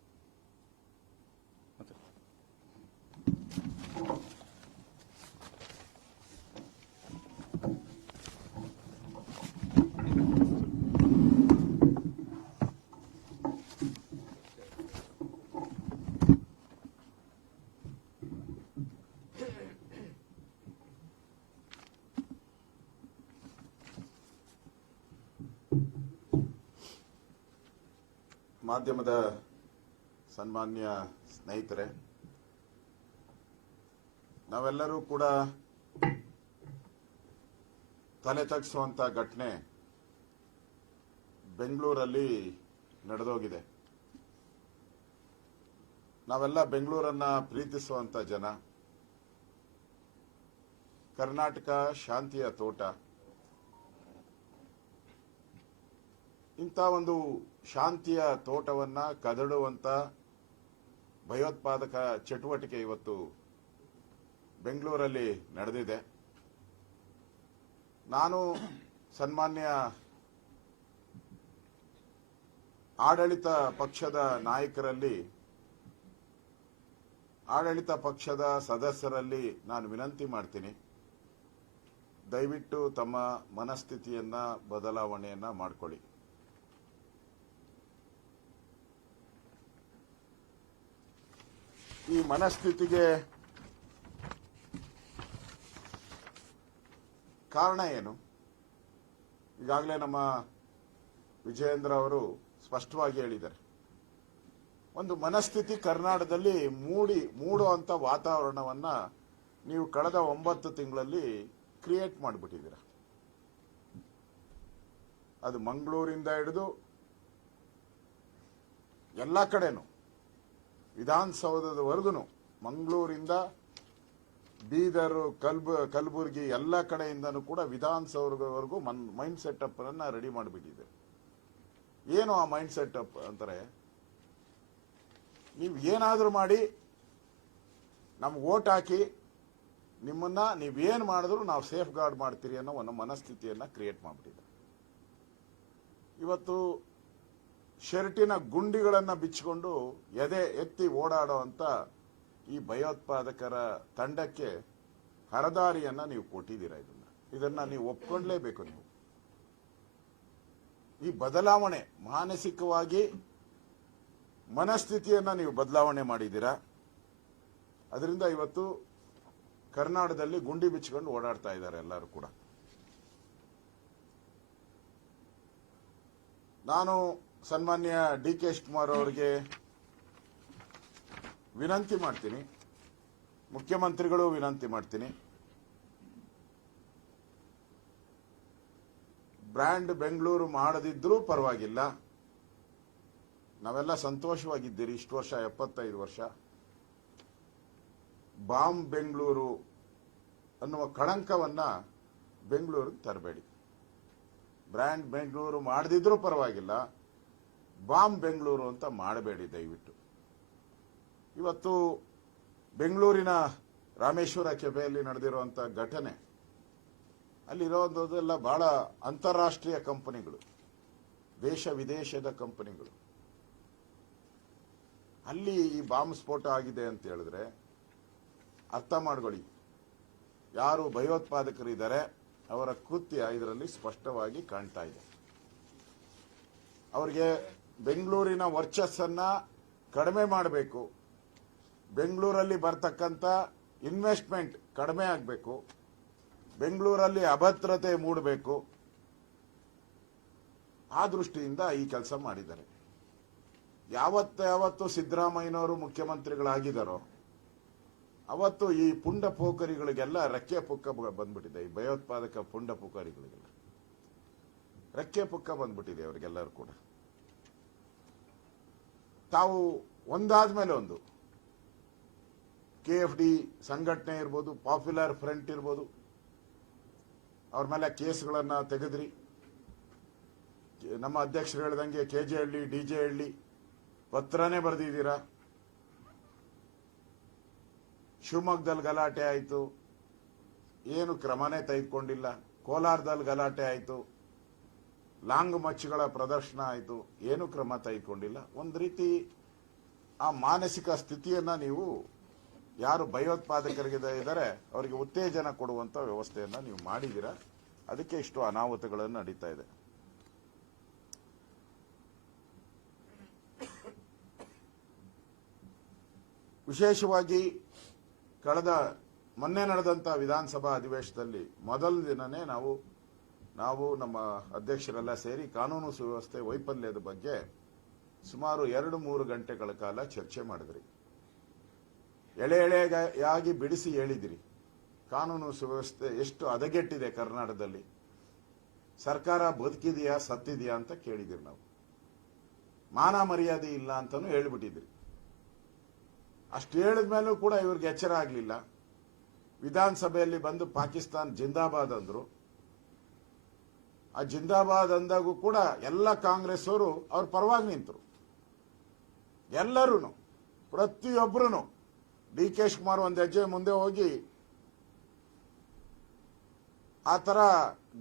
ಮಾಧ್ಯಮದ ಸನ್ಮಾನ್ಯ ಸ್ನೇಹಿತರೆ, ನಾವೆಲ್ಲರೂ ಕೂಡ ತಲೆ ತಗ್ಗಿಸುವಂತ ಘಟನೆ ಬೆಂಗಳೂರಲ್ಲಿ ನಡೆದೋಗಿದೆ. ನಾವೆಲ್ಲ ಬೆಂಗಳೂರನ್ನ ಪ್ರೀತಿಸುವಂತ ಜನ. ಕರ್ನಾಟಕ ಶಾಂತಿಯ ತೋಟ. ಇಂಥ ಒಂದು ಶಾಂತಿಯ ತೋಟವನ್ನ ಕದಡುವಂತ ಭಯೋತ್ಪಾದಕ ಚಟುವಟಿಕೆ ಇವತ್ತು ಬೆಂಗಳೂರಲ್ಲಿ ನಡೆದಿದೆ. ನಾನು ಸನ್ಮಾನ್ಯ ಆಡಳಿತ ಪಕ್ಷದ ನಾಯಕರಲ್ಲಿ, ಆಡಳಿತ ಪಕ್ಷದ ಸದಸ್ಯರಲ್ಲಿ ನಾನು ವಿನಂತಿ ಮಾಡ್ತೀನಿ, ದಯವಿಟ್ಟು ತಮ್ಮ ಮನಸ್ಥಿತಿಯನ್ನ ಬದಲಾವಣೆಯನ್ನ ಮಾಡಿಕೊಳ್ಳಿ. ಈ ಮನಸ್ಥಿತಿಗೆ ಕಾರಣ ಏನು? ಈಗಾಗಲೇ ನಮ್ಮ ವಿಜಯೇಂದ್ರ ಅವರು ಸ್ಪಷ್ಟವಾಗಿ ಹೇಳಿದ್ದಾರೆ. ಒಂದು ಮನಸ್ಥಿತಿ ಕರ್ನಾಟಕದಲ್ಲಿ ಮೂಡುವಂತ ವಾತಾವರಣವನ್ನ ನೀವು ಕಳೆದ 9 ತಿಂಗಳಲ್ಲಿ ಕ್ರಿಯೇಟ್ ಮಾಡಿಬಿಟ್ಟಿದ್ದೀರ. ಅದು ಮಂಗಳೂರಿಂದ ಹಿಡಿದು ಎಲ್ಲ ಕಡೆನೂ, ವಿಧಾನಸೌಧದವರೆಗೂ, ಮಂಗಳೂರಿಂದ ಬೀದರ್, ಕಲಬುರಗಿ ಎಲ್ಲ ಕಡೆಯಿಂದನೂ ಕೂಡ ವಿಧಾನಸೌಧವರೆಗೂ ಮೈಂಡ್ ಸೆಟಪ್ ಅನ್ನ ರೆಡಿ ಮಾಡಿಬಿಟ್ಟಿದೆ. ಏನು ಆ ಮೈಂಡ್ ಸೆಟಪ್ ಅಂತಾರೆ? ನೀವು ಏನಾದ್ರೂ ಮಾಡಿ ನಮ್ಗೆ ವೋಟ್ ಹಾಕಿ ನಿಮ್ಮನ್ನ ನೀವೇನ್ ಮಾಡಿದ್ರು ನಾವು ಸೇಫ್ ಗಾರ್ಡ್ ಮಾಡ್ತೀರಿ ಅನ್ನೋ ಒಂದು ಮನಸ್ಥಿತಿಯನ್ನ ಕ್ರಿಯೇಟ್ ಮಾಡಿಬಿಟ್ಟಿದೆ. ಇವತ್ತು ಶರ್ಟಿನ ಗುಂಡಿಗಳನ್ನ ಬಿಚ್ಚಿಕೊಂಡು ಎದೆ ಎತ್ತಿ ಓಡಾಡುವಂತ ಈ ಭಯೋತ್ಪಾದಕರ ತಂಡಕ್ಕೆ ಹರದಾರಿಯನ್ನ ನೀವು ಕೊಟ್ಟಿದ್ದೀರಾ. ಇದನ್ನ ನೀವು ಒಪ್ಕೊಳ್ಳೇಬೇಕು. ನೀವು ಈ ಬದಲಾವಣೆ, ಮಾನಸಿಕವಾಗಿ ಮನಸ್ಥಿತಿಯನ್ನ ನೀವು ಬದಲಾವಣೆ ಮಾಡಿದ್ದೀರಾ. ಅದರಿಂದ ಇವತ್ತು ಕರ್ನಾಟಕದಲ್ಲಿ ಗುಂಡಿ ಬಿಚ್ಚಿಕೊಂಡು ಓಡಾಡ್ತಾ ಇದ್ದಾರೆ ಎಲ್ಲರೂ ಕೂಡ. ನಾನು ಸನ್ಮಾನ್ಯ ಡಿ ಕೆ ಶಿವಕುಮಾರ್ ಅವರಿಗೆ ವಿನಂತಿ ಮಾಡ್ತೀನಿ, ಮುಖ್ಯಮಂತ್ರಿಗಳು ವಿನಂತಿ ಮಾಡ್ತೀನಿ, ಬ್ರ್ಯಾಂಡ್ ಬೆಂಗಳೂರು ಮಾಡದಿದ್ರೂ ಪರವಾಗಿಲ್ಲ, ನಾವೆಲ್ಲ ಸಂತೋಷವಾಗಿದ್ದೀರಿ ಇಷ್ಟು ವರ್ಷ, 75 ವರ್ಷ. ಬಾಂಬ್ ಬೆಂಗಳೂರು ಅನ್ನುವ ಕಳಂಕವನ್ನ ಬೆಂಗಳೂರಿಗೆ ತರಬೇಡಿ. ಬ್ರ್ಯಾಂಡ್ ಬೆಂಗಳೂರು ಮಾಡದಿದ್ರೂ ಪರವಾಗಿಲ್ಲ, ಬಾಂಬ್ ಬೆಂಗಳೂರು ಅಂತ ಮಾಡಬೇಡಿ ದಯವಿಟ್ಟು. ಇವತ್ತು ಬೆಂಗಳೂರಿನ ರಾಮೇಶ್ವರ ಕೆಫೆಯಲ್ಲಿ ನಡೆದಿರುವಂತ ಘಟನೆ, ಅಲ್ಲಿರೋದೆಲ್ಲ ಬಹಳ ಅಂತಾರಾಷ್ಟ್ರೀಯ ಕಂಪನಿಗಳು, ದೇಶ ವಿದೇಶದ ಕಂಪನಿಗಳು. ಅಲ್ಲಿ ಈ ಬಾಂಬ್ ಸ್ಫೋಟ ಆಗಿದೆ ಅಂತ ಹೇಳಿದ್ರೆ ಅರ್ಥ ಮಾಡ್ಕೊಳ್ಳಿ, ಯಾರು ಭಯೋತ್ಪಾದಕರಿದ್ದಾರೆ ಅವರ ಕೃತ್ಯ ಇದರಲ್ಲಿ ಸ್ಪಷ್ಟವಾಗಿ ಕಾಣ್ತಾ ಇದೆ. ಅವರಿಗೆ ಬೆಂಗಳೂರಿನ ವರ್ಚಸ್ಸನ್ನ ಕಡಿಮೆ ಮಾಡಬೇಕು, ಬೆಂಗಳೂರಲ್ಲಿ ಬರ್ತಕ್ಕಂಥ ಇನ್ವೆಸ್ಟ್ಮೆಂಟ್ ಕಡಿಮೆ ಆಗಬೇಕು, ಬೆಂಗಳೂರಲ್ಲಿ ಅಭದ್ರತೆ ಮೂಡಬೇಕು, ಆ ದೃಷ್ಟಿಯಿಂದ ಈ ಕೆಲಸ ಮಾಡಿದ್ದಾರೆ. ಯಾವತ್ತು ಸಿದ್ದರಾಮಯ್ಯನವರು ಮುಖ್ಯಮಂತ್ರಿಗಳಾಗಿದ್ದಾರೋ ಅವತ್ತು ಈ ಪುಂಡ ಪೋಖರಿಗಳಿಗೆಲ್ಲ ರೆಕ್ಕೆ ಪುಕ್ಕ ಬಂದ್ಬಿಟ್ಟಿದೆ. ಈ ಭಯೋತ್ಪಾದಕ ಪುಂಡ ಪೋಖರಿಗಳಿಗೆಲ್ಲ ರೆಕ್ಕೆ ಪುಕ್ಕ ಬಂದ್ಬಿಟ್ಟಿದೆ ಅವರಿಗೆಲ್ಲರೂ ಕೂಡ. ತಾವು ಒಂದಾದ್ಮೇಲೆ ಒಂದು KFD ಸಂಘಟನೆ ಇರ್ಬೋದು, ಪಾಪ್ಯುಲರ್ ಫ್ರಂಟ್ ಇರ್ಬೋದು, ಅವ್ರ ಮೇಲೆ ಕೇಸ್ಗಳನ್ನ ತೆಗೆದ್ರಿ. ನಮ್ಮ ಅಧ್ಯಕ್ಷರು ಹೇಳಿದಂಗೆ KJ ಹಳ್ಳಿ, DJ ಹಳ್ಳಿ ಪತ್ರನೇ ಬರೆದಿದ್ದೀರಾ. ಶಿವಮೊಗ್ಗದಲ್ಲಿ ಗಲಾಟೆ ಆಯಿತು, ಏನು ಕ್ರಮನೇ ತೆಗೆದುಕೊಂಡಿಲ್ಲ. ಕೋಲಾರದಲ್ಲಿ ಗಲಾಟೆ ಆಯಿತು, ಲಾಂಗ್ ಮಚ್ಚುಗಳ ಪ್ರದರ್ಶನ ಆಯಿತು, ಏನು ಕ್ರಮ ತೆಗೆದುಕೊಂಡಿಲ್ಲ. ಒಂದು ರೀತಿ ಆ ಮಾನಸಿಕ ಸ್ಥಿತಿಯನ್ನ ನೀವು ಯಾರು ಭಯೋತ್ಪಾದಕರಿಗೆ ಇದ್ದಾರೆ ಅವರಿಗೆ ಉತ್ತೇಜನ ಕೊಡುವಂತ ವ್ಯವಸ್ಥೆಯನ್ನ ನೀವು ಮಾಡಿದ್ದೀರಾ. ಅದಕ್ಕೆ ಇಷ್ಟು ಅನಾಹುತಗಳನ್ನು ನಡೀತಾ ಇದೆ. ವಿಶೇಷವಾಗಿ ಮೊನ್ನೆ ನಡೆದಂತ ವಿಧಾನಸಭಾ ಅಧಿವೇಶನದಲ್ಲಿ ಮೊದಲ ದಿನನೇ ನಾವು ನಮ್ಮ ಅಧ್ಯಕ್ಷರೆಲ್ಲ ಸೇರಿ ಕಾನೂನು ಸುವ್ಯವಸ್ಥೆ ವೈಫಲ್ಯದ ಬಗ್ಗೆ ಸುಮಾರು 2-3 ಗಂಟೆಗಳ ಕಾಲ ಚರ್ಚೆ ಮಾಡಿದ್ರಿ. ಎಳೆಯಾಗಿ ಬಿಡಿಸಿ ಹೇಳಿದಿರಿ ಕಾನೂನು ಸುವ್ಯವಸ್ಥೆ ಎಷ್ಟು ಹದಗೆಟ್ಟಿದೆ ಕರ್ನಾಟಕದಲ್ಲಿ, ಸರ್ಕಾರ ಬದುಕಿದೆಯಾ ಸತ್ತಿದೆಯಾ ಅಂತ ಕೇಳಿದಿರಿ. ನಾವು ಮಾನ ಮರ್ಯಾದೆ ಇಲ್ಲ ಅಂತಾನು ಹೇಳ್ಬಿಟ್ಟಿದ್ರಿ. ಅಷ್ಟು ಹೇಳಿದ್ಮೇಲೂ ಕೂಡ ಇವ್ರಿಗೆ ಎಚ್ಚರ ಆಗಲಿಲ್ಲ. ವಿಧಾನಸಭೆಯಲ್ಲಿ ಬಂದು ಪಾಕಿಸ್ತಾನ್ ಜಿಂದಾಬಾದ್ ಅಂದ್ರು. ಆ ಜಿಂದಾಬಾದ್ ಅಂದಾಗೂ ಕೂಡ ಎಲ್ಲ ಕಾಂಗ್ರೆಸ್ ಅವರು ಅವ್ರ ಪರವಾಗಿ ನಿಂತರು. ಎಲ್ಲರೂ ಪ್ರತಿಯೊಬ್ಬರು DK ಶಿವಕುಮಾರ್ ಒಂದು ಹೆಜ್ಜೆ ಮುಂದೆ ಹೋಗಿ ಆ ತರ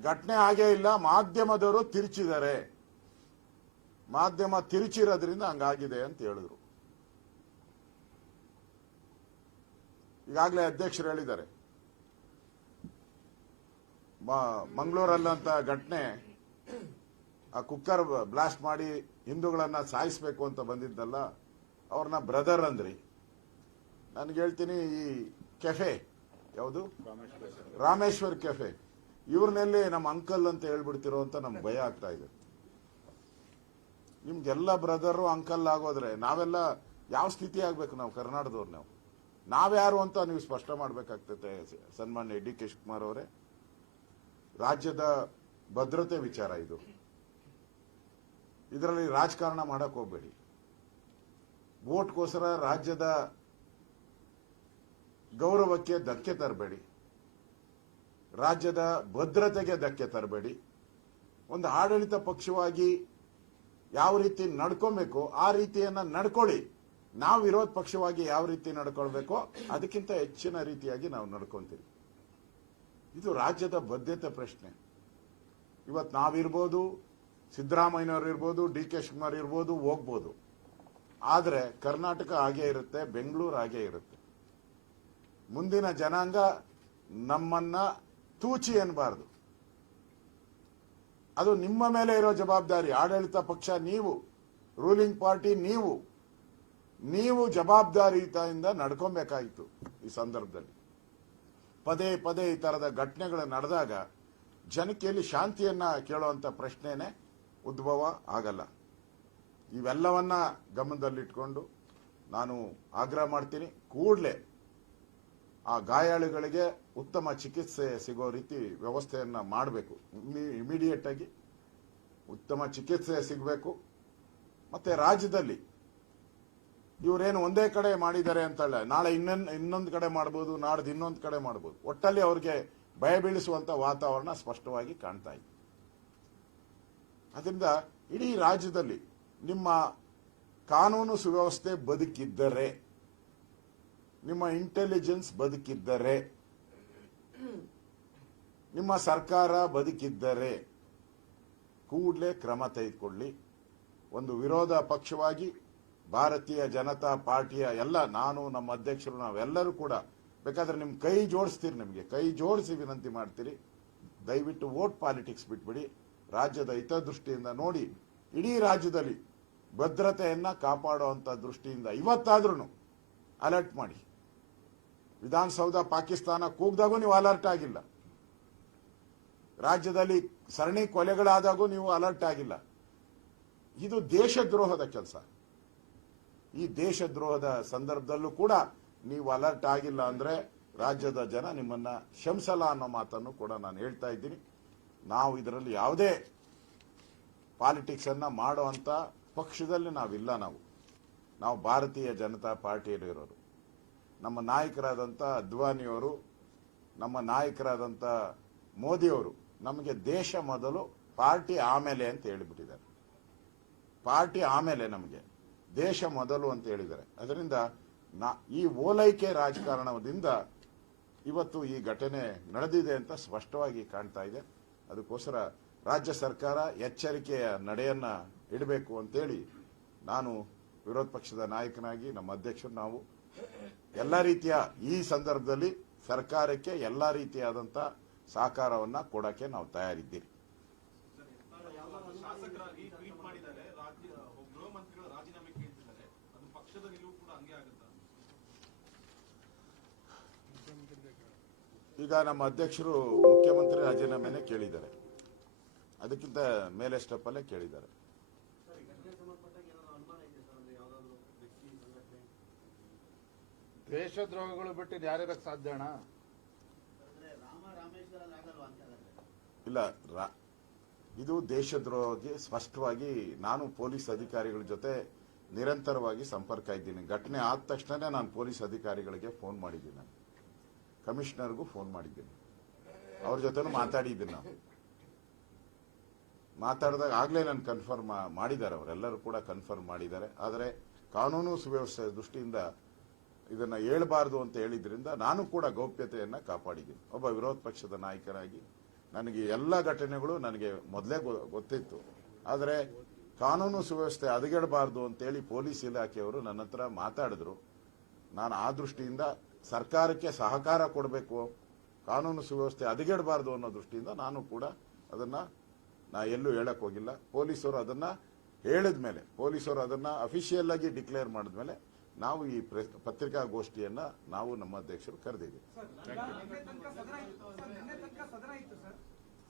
ಘಟನೆ ಆಗೇ ಇಲ್ಲ, ಮಾಧ್ಯಮದವರು ತಿರುಚಿದ್ದಾರೆ, ಮಾಧ್ಯಮ ತಿರುಚಿರೋದ್ರಿಂದ ಹಂಗಾಗಿದೆ ಅಂತ ಹೇಳಿದ್ರು. ಈಗಾಗಲೇ ಅಧ್ಯಕ್ಷರು ಹೇಳಿದ್ದಾರೆ, ಮಂಗಳೂರಲ್ಲಂತ ಘಟನೆ, ಆ ಕುಕ್ಕರ್ ಬ್ಲಾಸ್ಟ್ ಮಾಡಿ ಹಿಂದೂಗಳನ್ನ ಸಾಯಿಸಬೇಕು ಅಂತ ಬಂದಿದ್ದಲ್ಲ, ಅವ್ರನ್ನ ಬ್ರದರ್ ಅಂದ್ರಿ. ನನ್ಗೆ ಹೇಳ್ತೀನಿ, ಈ ಕೆಫೆ ಯಾವುದು ರಾಮೇಶ್ವರ್ ಕೆಫೆ, ಇವ್ರನ್ನೆಲ್ಲಿ ನಮ್ಮ ಅಂಕಲ್ ಅಂತ ಹೇಳ್ಬಿಡ್ತಿರೋ ಅಂತ ನಮ್ಗೆ ಭಯ ಆಗ್ತಾ ಇದೆ. ನಿಮ್ಗೆಲ್ಲ ಬ್ರದರು ಅಂಕಲ್ ಆಗೋದ್ರೆ ನಾವೆಲ್ಲ ಯಾವ ಸ್ಥಿತಿ ಆಗ್ಬೇಕು? ನಾವು ಕರ್ನಾಟಕದವ್ರು ನಾವ್ಯಾರು ಅಂತ ನೀವು ಸ್ಪಷ್ಟ ಮಾಡ್ಬೇಕಾಗ್ತದೆ. ಸನ್ಮಾನ್ಯ DK ಶಿವಕುಮಾರ್ ಅವರೇ, ರಾಜ್ಯದ ಭದ್ರತೆ ವಿಚಾರ ಇದು, ಇದರಲ್ಲಿ ರಾಜಕಾರಣ ಮಾಡಕ್ ಹೋಗ್ಬೇಡಿ. ವೋಟ್ಗೋಸ್ಕರ ರಾಜ್ಯದ ಗೌರವಕ್ಕೆ ಧಕ್ಕೆ ತರಬೇಡಿ, ರಾಜ್ಯದ ಭದ್ರತೆಗೆ ಧಕ್ಕೆ ತರಬೇಡಿ. ಒಂದು ಆಡಳಿತ ಪಕ್ಷವಾಗಿ ಯಾವ ರೀತಿ ನಡ್ಕೊಬೇಕು ಆ ರೀತಿಯನ್ನ ನಡ್ಕೊಳ್ಳಿ. ನಾವು ವಿರೋಧ ಪಕ್ಷವಾಗಿ ಯಾವ ರೀತಿ ನಡ್ಕೊಳ್ಬೇಕೋ ಅದಕ್ಕಿಂತ ಹೆಚ್ಚಿನ ರೀತಿಯಾಗಿ ನಾವು ನಡ್ಕೊಂತೀವಿ. ಇದು ರಾಜ್ಯದ ಬದ್ಧತೆ ಪ್ರಶ್ನೆ. ಇವತ್ತು ನಾವಿರ್ಬೋದು, ಸಿದ್ದರಾಮಯ್ಯನವರು ಇರ್ಬೋದು, DK ಶಿವಕುಮಾರ್ ಇರ್ಬೋದು, ಹೋಗ್ಬೋದು. ಆದರೆ ಕರ್ನಾಟಕ ಹಾಗೇ ಇರುತ್ತೆ, ಬೆಂಗಳೂರು ಹಾಗೇ ಇರುತ್ತೆ. ಮುಂದಿನ ಜನಾಂಗ ನಮ್ಮನ್ನ ತೂಚಿ ಎನ್ನಬಾರದು. ಅದು ನಿಮ್ಮ ಮೇಲೆ ಇರೋ ಜವಾಬ್ದಾರಿ. ಆಡಳಿತ ಪಕ್ಷ ನೀವು, ರೂಲಿಂಗ್ ಪಾರ್ಟಿ ನೀವು ಜವಾಬ್ದಾರಿಯಿಂದ ನಡ್ಕೊಬೇಕಾಗಿತ್ತು. ಈ ಸಂದರ್ಭದಲ್ಲಿ ಪದೇ ಈ ತರದ ಘಟನೆಗಳು ನಡೆದಾಗ ಜನತೆಯಲ್ಲಿ ಶಾಂತಿಯನ್ನ ಕೇಳುವಂತ ಪ್ರಶ್ನೆನೇ ಉದ್ಭವ ಆಗಲ್ಲ. ಇವೆಲ್ಲವನ್ನ ಗಮನದಲ್ಲಿಟ್ಕೊಂಡು ನಾನು ಆಗ್ರಹ ಮಾಡ್ತೀನಿ, ಕೂಡಲೇ ಆ ಗಾಯಾಳುಗಳಿಗೆ ಉತ್ತಮ ಚಿಕಿತ್ಸೆ ಸಿಗೋ ರೀತಿ ವ್ಯವಸ್ಥೆಯನ್ನ ಮಾಡಬೇಕು. ಇಮಿಡಿಯೇಟ್ ಆಗಿ ಉತ್ತಮ ಚಿಕಿತ್ಸೆ ಸಿಗಬೇಕು. ಮತ್ತೆ ರಾಜ್ಯದಲ್ಲಿ ಇವರೇನು ಒಂದೇ ಕಡೆ ಮಾಡಿದ್ದಾರೆ ಅಂತಲ್ಲ, ನಾಳೆ ಇನ್ನೊಂದು ಕಡೆ ಮಾಡಬಹುದು, ನಾಡ್ದು ಇನ್ನೊಂದು ಕಡೆ ಮಾಡಬಹುದು. ಒಟ್ಟಲ್ಲಿ ಅವ್ರಿಗೆ ಭಯ ಬೀಳಿಸುವಂತ ವಾತಾವರಣ ಸ್ಪಷ್ಟವಾಗಿ ಕಾಣ್ತಾ ಇದೆ. ಅದರಿಂದ ಇಡೀ ರಾಜ್ಯದಲ್ಲಿ ನಿಮ್ಮ ಕಾನೂನು ಸುವ್ಯವಸ್ಥೆ ಬದುಕಿದ್ದರೆ, ನಿಮ್ಮ ಇಂಟೆಲಿಜೆನ್ಸ್ ಬದುಕಿದ್ದರೆ, ನಿಮ್ಮ ಸರ್ಕಾರ ಬದುಕಿದ್ದರೆ ಕೂಡಲೇ ಕ್ರಮ ತೆಗೆದುಕೊಳ್ಳಿ. ಒಂದು ವಿರೋಧ ಪಕ್ಷವಾಗಿ ಭಾರತೀಯ ಜನತಾ ಪಾರ್ಟಿಯ ಎಲ್ಲ, ನಾನು ನಮ್ಮ ಅಧ್ಯಕ್ಷರು ನಾವೆಲ್ಲರೂ ಕೂಡ ಬೇಕಾದ್ರೆ ನಿಮ್ ಕೈ ಜೋಡಿಸ್ತೀರಿ, ನಿಮಗೆ ಕೈ ಜೋಡಿಸಿ ವಿನಂತಿ ಮಾಡ್ತೀರಿ. ದಯವಿಟ್ಟು ವೋಟ್ ಪಾಲಿಟಿಕ್ಸ್ ಬಿಟ್ಬಿಡಿ. ರಾಜ್ಯದ ಹಿತದೃಷ್ಟಿಯಿಂದ ನೋಡಿ, ಇಡೀ ರಾಜ್ಯದಲ್ಲಿ ಭದ್ರತೆಯನ್ನ ಕಾಪಾಡುವಂತ ದೃಷ್ಟಿಯಿಂದ ಇವತ್ತಾದ್ರೂ ಅಲರ್ಟ್ ಮಾಡಿ. ವಿಧಾನಸೌಧ ಪಾಕಿಸ್ತಾನ ಕೂಗ್ದಾಗೂ ನೀವು ಅಲರ್ಟ್ ಆಗಿಲ್ಲ. ರಾಜ್ಯದಲ್ಲಿ ಸರಣಿ ಕೊಲೆಗಳಾದಾಗೂ ನೀವು ಅಲರ್ಟ್ ಆಗಿಲ್ಲ. ಇದು ದೇಶದ್ರೋಹದ ಕೆಲಸ. ಈ ದೇಶದ್ರೋಹದ ಸಂದರ್ಭದಲ್ಲೂ ಕೂಡ ನೀವು ಅಲರ್ಟ್ ಆಗಿಲ್ಲ ಅಂದ್ರೆ ರಾಜ್ಯದ ಜನ ನಿಮ್ಮನ್ನ ಕ್ಷಮಿಸಲ್ಲ ಅನ್ನೋ ಮಾತನ್ನು ಕೂಡ ನಾನು ಹೇಳ್ತಾ ಇದ್ದೀನಿ. ನಾವು ಇದರಲ್ಲಿ ಯಾವುದೇ ಪಾಲಿಟಿಕ್ಸ್ ಅನ್ನ ಮಾಡುವಂತ ಪಕ್ಷದಲ್ಲಿ ನಾವಿಲ್ಲ. ನಾವು ಭಾರತೀಯ ಜನತಾ ಪಾರ್ಟಿಯಲ್ಲಿ ಇರೋರು. ನಮ್ಮ ನಾಯಕರಾದಂಥ ಅದ್ವಾನಿಯವರು, ನಮ್ಮ ನಾಯಕರಾದಂಥ ಮೋದಿಯವರು ನಮಗೆ ದೇಶ ಮೊದಲು, ಪಾರ್ಟಿ ಆಮೇಲೆ ಅಂತ ಹೇಳಿಬಿಟ್ಟಿದ್ದಾರೆ. ಪಾರ್ಟಿ ಆಮೇಲೆ, ನಮಗೆ ದೇಶ ಮೊದಲು ಅಂತ ಹೇಳಿದ್ದಾರೆ. ಅದರಿಂದ ಈ ಓಲೈಕೆ ರಾಜಕಾರಣದಿಂದ ಇವತ್ತು ಈ ಘಟನೆ ನಡೆದಿದೆ ಅಂತ ಸ್ಪಷ್ಟವಾಗಿ ಕಾಣ್ತಾ ಇದೆ. ಅದಕ್ಕೋಸ್ಕರ ರಾಜ್ಯ ಸರ್ಕಾರ ಎಚ್ಚರಿಕೆಯ ನಡೆಯನ್ನ ಇಡಬೇಕು ಅಂತೇಳಿ ನಾನು ವಿರೋಧ ಪಕ್ಷದ ನಾಯಕನಾಗಿ, ನಮ್ಮ ಅಧ್ಯಕ್ಷರು, ನಾವು ಎಲ್ಲ ರೀತಿಯ ಈ ಸಂದರ್ಭದಲ್ಲಿ ಸರ್ಕಾರಕ್ಕೆ ಎಲ್ಲ ರೀತಿಯಾದಂತ ಸಹಕಾರವನ್ನ ಕೊಡಕ್ಕೆ ನಾವು ತಯಾರಿದ್ದೀರಿ. ಶಾಸಕರಾಗಿ ಟ್ವೀಟ್ ಮಾಡಿದ್ದಾರೆ, ಗೃಹ ಮಂತ್ರಿಗಳು ರಾಜೀನಾಮೆ ಕೇಳ್ತಿದ್ದಾರೆ, ಅದು ಪಕ್ಷದ ನಿಲುವು ಕೂಡ ಹಂಗೆ ಆಗುತ್ತಾ? ಈಗ ನಮ್ಮ ಅಧ್ಯಕ್ಷರು ಮುಖ್ಯಮಂತ್ರಿ ರಾಜೀನಾಮೆನೆ ಕೇಳಿದ್ದಾರೆ, ಅದಕ್ಕಿಂತ ಮೇಲೆ ಸ್ಟೆಪ್ ಅಲ್ಲೇ ಕೇಳಿದ್ದಾರೆ. ದೇಶದ್ರೋಹಗಳು ಬಿಟ್ಟು ಯಾರ್ಯಾರಕ್ಕೆ ಸಾಧ್ಯ ಅಣ್ಣ? ಇಲ್ಲ, ಇದು ದೇಶದ್ರೋಹಕ್ಕೆ ಸ್ಪಷ್ಟವಾಗಿ ನಾನು ಪೊಲೀಸ್ ಅಧಿಕಾರಿಗಳ ಜೊತೆ ನಿರಂತರವಾಗಿ ಸಂಪರ್ಕ ಇದ್ದೀನಿ. ಘಟನೆ ಆದ ತಕ್ಷಣ ನಾನು ಪೊಲೀಸ್ ಅಧಿಕಾರಿಗಳಿಗೆ ಫೋನ್ ಮಾಡಿದ್ದೀನಿ, ನಾನು ಕಮಿಷನರ್ಗೂ ಫೋನ್ ಮಾಡಿದ್ದೀನಿ, ಅವ್ರ ಜೊತೆನೂ ಮಾತಾಡಿದ್ದೀನಿ. ನಾವು ಮಾತಾಡಿದಾಗ ಆಗ್ಲೇ ನಾನು ಕನ್ಫರ್ಮ್ ಮಾಡಿದ್ದಾರೆ, ಅವರೆಲ್ಲರೂ ಕೂಡ ಕನ್ಫರ್ಮ್ ಮಾಡಿದ್ದಾರೆ. ಆದರೆ ಕಾನೂನು ಸುವ್ಯವಸ್ಥೆ ದೃಷ್ಟಿಯಿಂದ ಇದನ್ನ ಹೇಳಬಾರದು ಅಂತ ಹೇಳಿದ್ರಿಂದ ನಾನು ಕೂಡ ಗೌಪ್ಯತೆಯನ್ನ ಕಾಪಾಡಿದ್ದೀನಿ. ಒಬ್ಬ ವಿರೋಧ ಪಕ್ಷದ ನಾಯಕರಾಗಿ ನನಗೆ ಎಲ್ಲ ಘಟನೆಗಳು ನನಗೆ ಮೊದಲೇ ಗೊತ್ತಿತ್ತು. ಆದರೆ ಕಾನೂನು ಸುವ್ಯವಸ್ಥೆ ಹದಗೆಡಬಾರದು ಅಂತೇಳಿ ಪೊಲೀಸ್ ಇಲಾಖೆಯವರು ನನ್ನ ಹತ್ರ ಮಾತಾಡಿದ್ರು. ನಾನು ಆ ದೃಷ್ಟಿಯಿಂದ ಸರ್ಕಾರಕ್ಕೆ ಸಹಕಾರ ಕೊಡಬೇಕು, ಕಾನೂನು ಸುವ್ಯವಸ್ಥೆ ಹದಗೆಡಬಾರದು ಅನ್ನೋ ದೃಷ್ಟಿಯಿಂದ ನಾನು ಕೂಡ ಅದನ್ನ ಎಲ್ಲೂ ಹೇಳಕ್ ಹೋಗಿಲ್ಲ. ಪೊಲೀಸರು ಅದನ್ನ ಹೇಳಿದ ಮೇಲೆ, ಪೊಲೀಸರು ಅದನ್ನ ಅಫಿಷಿಯಲ್ ಆಗಿ ಡಿಕ್ಲೇರ್ ಮಾಡಿದ್ಮೇಲೆ ನಾವು ಈ ಪತ್ರಿಕಾಗೋಷ್ಠಿಯನ್ನ ನಾವು ನಮ್ಮ ಅಧ್ಯಕ್ಷರು ಕರೆದಿದ್ದೀವಿ.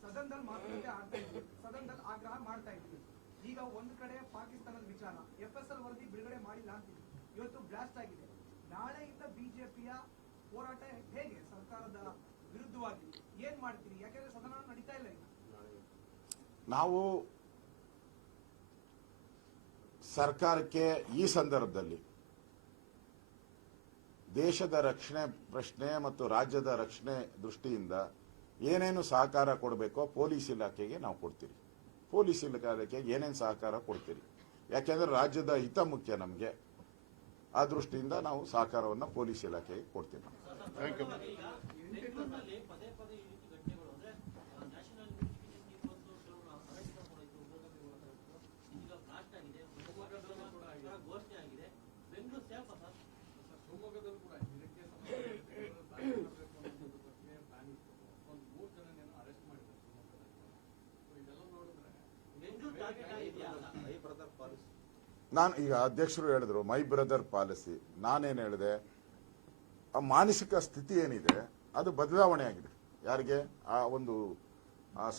ಸದನದಲ್ಲಿ ಮಾತುಕತೆ ಆಗ್ತಾ ಇದ್ವಿ, ಸದನದಲ್ಲಿ ಆಗ್ರಹ ಮಾಡ್ತಾ ಇದ್ವಿ. ಈಗ ಒಂದು ಕಡೆ ಪಾಕಿಸ್ತಾನದ ವಿಚಾರ, FSL ವರದಿ ಬಿಡುಗಡೆ ಮಾಡಿಲ್ಲ ಅಂತಿದ್ವಿ, ಇವತ್ತು ಬ್ಲಾಸ್ಟ್ ಆಗಿದೆ. ನಾಳೆಯಿಂದ ಬಿಜೆಪಿಯ ಹೋರಾಟ ಹೇಗೆ ಸರ್ಕಾರದ ವಿರುದ್ಧವಾಗಿ ಏನ್ ಮಾಡ್ತೀರಿ? ಯಾಕೆಂದ್ರೆ ಸದನ ನಡೀತಾ ಇಲ್ಲ. ಈಗ ನಾವು ಸರ್ಕಾರಕ್ಕೆ ಈ ಸಂದರ್ಭದಲ್ಲಿ ದೇಶದ ರಕ್ಷಣೆ ಪ್ರಶ್ನೆ ಮತ್ತು ರಾಜ್ಯದ ರಕ್ಷಣೆ ದೃಷ್ಟಿಯಿಂದ ಏನೇನು ಸಹಕಾರ ಕೊಡಬೇಕೋ ಪೊಲೀಸ್ ಇಲಾಖೆಗೆ ನಾವು ಕೊಡ್ತೀರಿ. ಪೊಲೀಸ್ ಇಲಾಖೆಗೆ ಏನೇನು ಸಹಕಾರ ಕೊಡ್ತೀರಿ, ಯಾಕೆಂದ್ರೆ ರಾಜ್ಯದ ಹಿತ ಮುಖ್ಯ ನಮಗೆ. ಆ ದೃಷ್ಟಿಯಿಂದ ನಾವು ಸಹಕಾರವನ್ನು ಪೊಲೀಸ್ ಇಲಾಖೆಗೆ ಕೊಡ್ತೀವಿ. ನಾನು ಈಗ ಅಧ್ಯಕ್ಷರು ಹೇಳಿದ್ರು ಮೈ ಬ್ರದರ್ ಪಾಲಿಸಿ. ನಾನೇನು ಹೇಳಿದೆ, ಆ ಮಾನಸಿಕ ಸ್ಥಿತಿ ಏನಿದೆ ಅದು ಬದಲಾವಣೆ ಆಗಿದೆ. ಯಾರಿಗೆ? ಆ ಒಂದು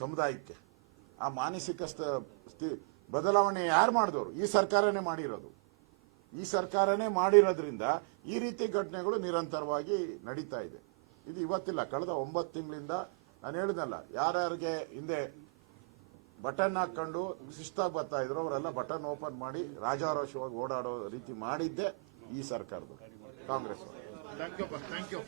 ಸಮುದಾಯಕ್ಕೆ. ಆ ಮಾನಸಿಕ ಬದಲಾವಣೆ ಯಾರು ಮಾಡಿದವರು? ಈ ಸರ್ಕಾರನೇ ಮಾಡಿರೋದು. ಈ ಸರ್ಕಾರನೇ ಮಾಡಿರೋದ್ರಿಂದ ಈ ರೀತಿ ಘಟನೆಗಳು ನಿರಂತರವಾಗಿ ನಡೀತಾ ಇದೆ. ಇದು ಇವತ್ತಿಲ್ಲ, ಕಳೆದ 9 ತಿಂಗಳಿಂದ ನಾನು ಹೇಳಿದ್ನಲ್ಲ, ಯಾರ್ಯಾರಿಗೆ ಹಿಂದೆ ಬಟನ್ ಹಾಕೊಂಡು ಶಿಸ್ತಾಗಿ ಬರ್ತಾ ಇದ್ರು ಅವರೆಲ್ಲ ಬಟನ್ ಓಪನ್ ಮಾಡಿ ರಾಜಾರೋಷವಾಗಿ ಓಡಾಡೋ ರೀತಿ ಮಾಡಿದ್ದೆ ಈ ಸರ್ಕಾರದ್ದು ಕಾಂಗ್ರೆಸ್ ಥ್ಯಾಂಕ್ ಯು.